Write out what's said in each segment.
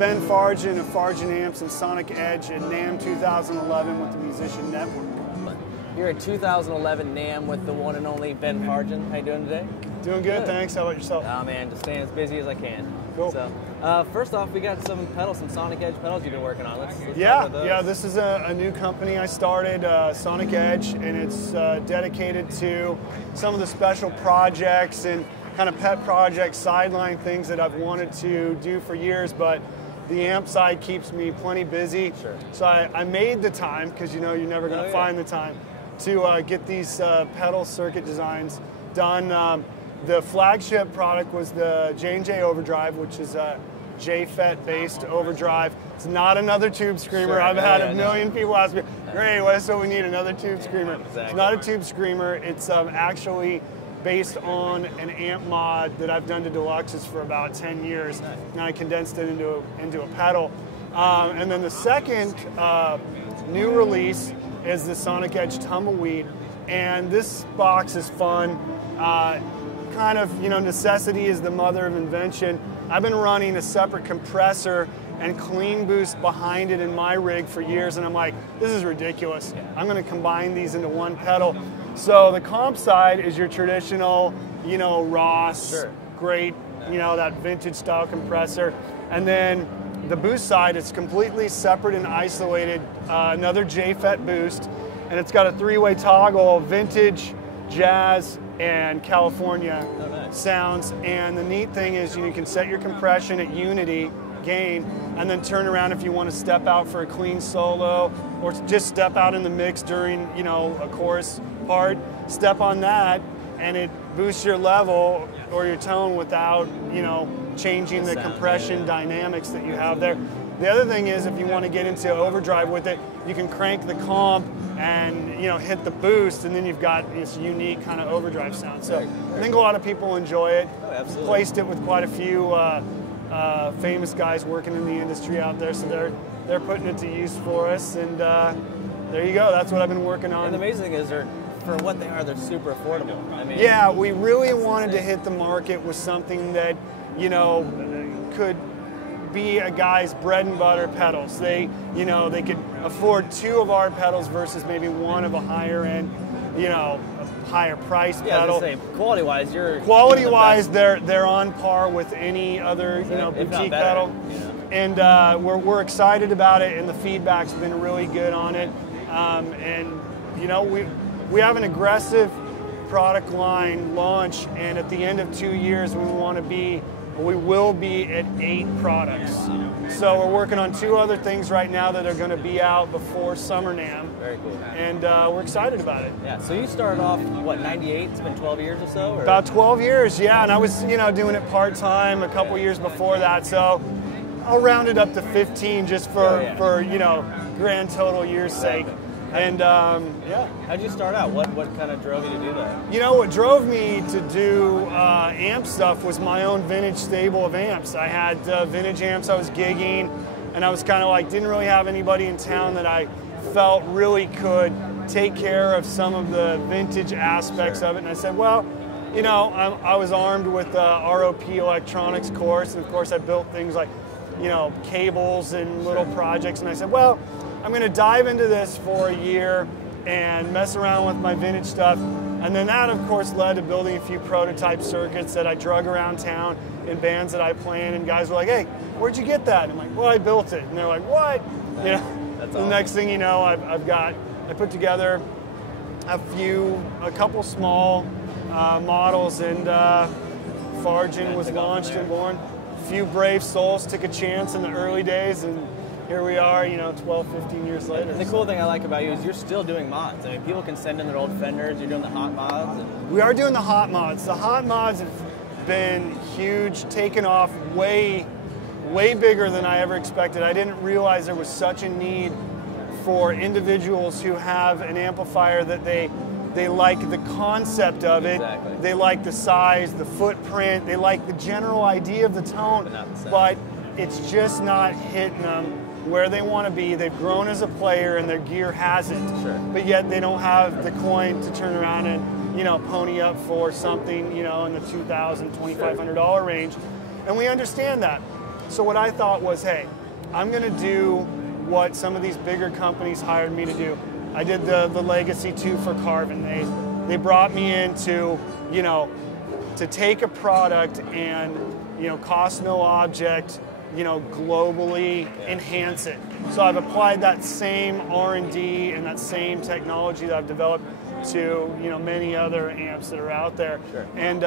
Ben Fargen of Fargen Amps and Sonic Edge at NAMM 2011 with the Musician Network. You're at 2011 NAMM with the one and only Ben Fargen. How you doing today? Doing good, thanks. How about yourself? Oh man, just staying as busy as I can. Cool. So, first off, we got some pedals, some Sonic Edge pedals you've been working on. Let's talk about those. Yeah. This is a new company I started, Sonic Edge, and it's dedicated to some of the special projects and kind of pet projects, sideline things that I've wanted to do for years, but the amp side keeps me plenty busy. Sure. So I made the time, because you know you're never going to find the time, to get these pedal circuit designs done. The flagship product was the J&J Overdrive, which is a JFET based overdrive. It's not another tube screamer. Sure. I've had a million people ask me, great, so we need another tube screamer. Exactly. It's not a tube screamer. It's actually based on an amp mod that I've done to Deluxes for about 10 years. Nice. And I condensed it into a pedal. And then the second new release is the Sonic Edge Tumbleweed. And this box is fun. Kind of, necessity is the mother of invention. I've been running a separate compressor and clean boost behind it in my rig for years, and I'm like, this is ridiculous. I'm going to combine these into one pedal. So the comp side is your traditional, Ross, great, that vintage style compressor. And then the boost side is completely separate and isolated, another JFET boost, and it's got a three-way toggle, vintage, jazz, and California sounds. And the neat thing is you can set your compression at unity gain and then turn around if you want to step out for a clean solo or just step out in the mix during a chorus part, step on that and it boosts your level or your tone without changing the compression dynamics that you have there. The other thing is if you want to get into overdrive with it, you can crank the comp and hit the boost, and then you've got this unique kind of overdrive sound. So I think a lot of people enjoy it. Oh, absolutely. Placed it with quite a few famous guys working in the industry out there, so they're putting it to use for us. And there you go. That's what I've been working on. And the amazing thing is, for what they are, they're super affordable. I mean, yeah, we really wanted to hit the market with something that could be a guy's bread and butter pedals. They could afford two of our pedals versus maybe one of a higher end, a higher price pedal. Yeah, quality-wise, quality-wise, they're on par with any other boutique pedal. And we're excited about it, and the feedback's been really good on it. And we have an aggressive product line launch, and at the end of 2 years, we will be at 8 products. So we're working on 2 other things right now that are going to be out before Summer NAMM. Very cool. And we're excited about it. Yeah, so you started off, what, 98? It's been 12 years or so? Or? About 12 years, yeah. And I was, doing it part-time a couple years before that. So I'll round it up to 15 just for grand total years' sake. And yeah. How'd you start out? What kind of drove you to do that? What drove me to do amp stuff was my own vintage stable of amps. I had vintage amps I was gigging, and I was kind of didn't really have anybody in town that I felt really could take care of some of the vintage aspects of it. And I said, well, I was armed with a ROP electronics course, and of course I built things like, cables and little projects. And I said, well, I'm going to dive into this for a year and mess around with my vintage stuff. And then that, of course, led to building a few prototype circuits that I drug around town in bands that I play in. And guys were like, hey, where'd you get that? And I'm like, well, I built it. And they're like, what? That's the awesome. next thing you know, I put together a couple small models, and Fargen was launched and born. A few brave souls took a chance in the early days, and here we are, 12, 15 years later. And the cool thing I like about you is you're still doing mods. I mean, people can send in their old Fenders. You're doing the hot mods. We are doing the hot mods. The hot mods have been huge, taken off way bigger than I ever expected. I didn't realize there was such a need for individuals who have an amplifier that they like the concept of it. Exactly. They like the size, the footprint. They like the general idea of the tone, but it's just not hitting them where they want to be. They've grown as a player and their gear hasn't. Sure. But yet they don't have the coin to turn around and pony up for something in the $2,000, $2,500 range. And we understand that. So what I thought was, hey, I'm going to do what some of these bigger companies hired me to do. I did the Legacy 2 for Carvin. They brought me in to, you know, to take a product and, you know, cost no object, you know, globally enhance it. So I've applied that same R&D and that same technology that I've developed to, you know, many other amps that are out there. Sure. And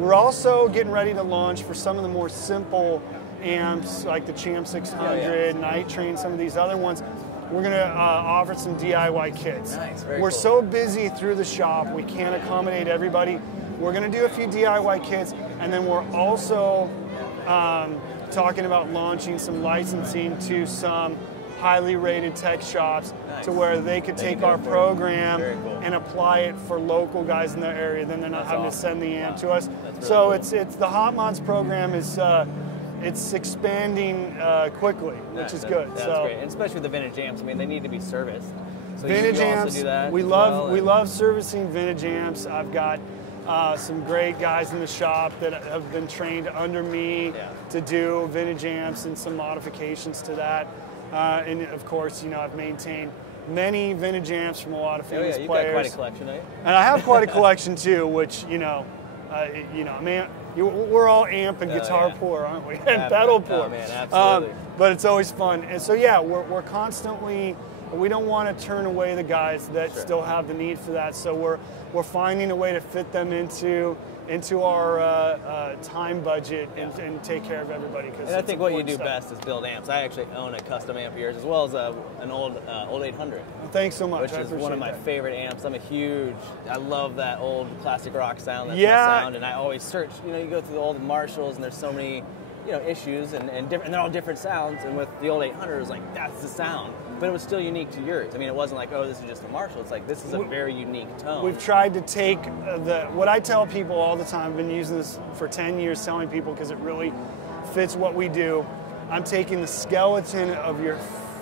we're also getting ready to launch for some of the more simple amps like the Champ 600, Night Train, some of these other ones. We're going to offer some DIY kits. Nice, very We're cool. so busy through the shop, we can't accommodate everybody. We're going to do a few DIY kits, and then we're also talking about launching some licensing to some highly rated tech shops to where they could take our program and apply it for local guys in their area. Then they're not having to send the amp to us. So it's the Hot Mods program is it's expanding quickly, which is good. That's great, and especially with the vintage amps. I mean, they need to be serviced. So vintage you amps, also do that we love servicing vintage amps. I've got some great guys in the shop that have been trained under me to do vintage amps and some modifications to that. And of course, you know, I've maintained many vintage amps from a lot of famous you've players. got quite a collection, eh? And I have quite a collection too, which, you know, man, we're all amp and guitar poor, aren't we? And pedal poor. Oh, man, absolutely. But it's always fun. And so, yeah, we're constantly, we don't want to turn away the guys that still have the need for that. So we're finding a way to fit them into our time budget and take care of everybody. And I think what you do best is build amps. I actually own a custom amp of yours, as well as an old 800. Thanks so much. Which is one of my favorite amps. I love that old classic rock sound, that sound, and I always search. You know, you go through the old Marshalls, and there's so many, you know, issues, and they're all different sounds. And with the old 800, it was like, that's the sound. But it was still unique to yours. I mean, it wasn't like, oh, this is just a Marshall. It's like, this is a very unique tone. We've tried to take what I tell people all the time, I've been using this for 10 years, telling people because it really fits what we do. I'm taking the skeleton of your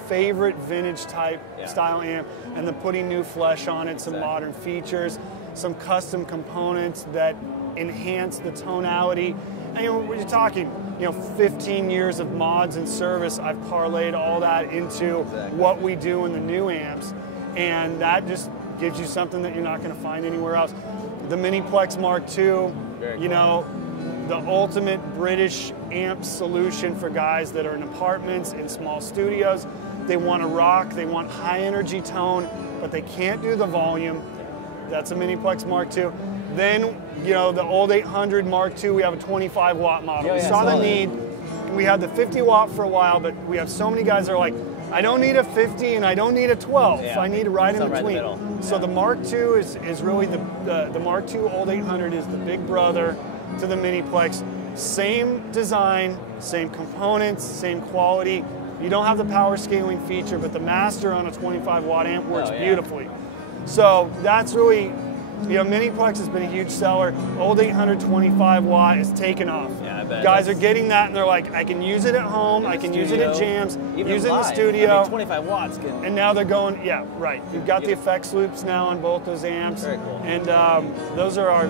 favorite vintage type style amp and then putting new flesh on it, some modern features, some custom components that enhance the tonality. And you know, when you're talking, you know, 15 years of mods and service, I've parlayed all that into what we do in the new amps, and that just gives you something that you're not going to find anywhere else. The Miniplex Mark II, you know, the ultimate British amp solution for guys that are in apartments, in small studios. They want to rock, they want high energy tone, but they can't do the volume. That's a Miniplex Mark II. Then, you know, the old 800 Mark II, we have a 25 watt model. We saw the need. We had the 50 watt for a while, but we have so many guys that are like, I don't need a 50 and I don't need a 12. I need it right in between. So the Mark II is really the Mark II old 800 is the big brother to the Miniplex. Same design, same components, same quality. You don't have the power scaling feature, but the master on a 25 watt amp works beautifully. So that's really, you know, Miniplex has been a huge seller. Old 825 watt is taken off. Yeah, I bet. Guys are getting that and they're like, I can use it at home, I can use it at jams, use it in the studio. I mean, 25 watts can... And now they're going, We've got the effects loops now on both those amps. Very cool. And those are our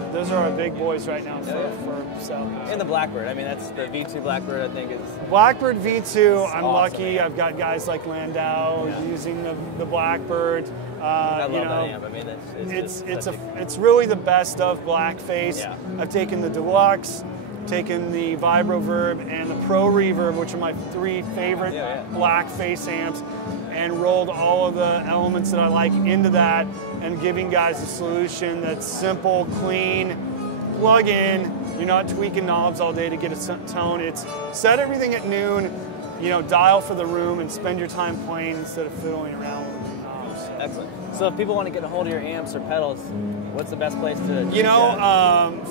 big boys right now for selling. And the Blackbird, I mean, that's the V2 Blackbird, I think is... Blackbird V2, I'm awesome, lucky. man. I've got guys like Landau using the Blackbird. I love that amp. I mean, it's really the best of Blackface. Yeah. I've taken the Deluxe, taken the Vibro Verb, and the Pro Reverb, which are my three favorite Blackface amps, and rolled all of the elements that I like into that, and giving guys a solution that's simple, clean, plug in. You're not tweaking knobs all day to get a tone. It's set everything at noon, you know, dial for the room, and spend your time playing instead of fiddling around with the knobs. Excellent. So if people want to get a hold of your amps or pedals, what's the best place to You know,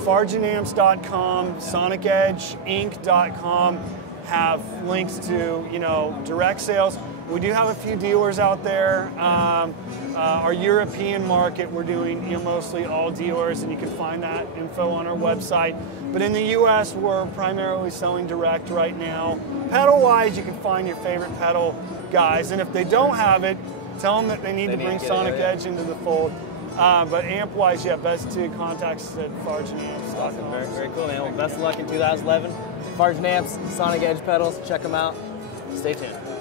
FargenAmps.com, SonicEdgeInc.com have links to, you know, direct sales. We do have a few dealers out there. Our European market, we're doing, you know, mostly all dealers, and you can find that info on our website. But in the U.S., we're primarily selling direct right now. Pedal-wise, you can find your favorite pedal guys, and if they don't have it, tell them that they need to bring Sonic Edge into the fold. But amp-wise, best to contact us at FargenAmps.com. Awesome. Very, very cool, man. Well, best of luck in 2011. Fargen Amps, Sonic Edge pedals. Check them out. Stay tuned.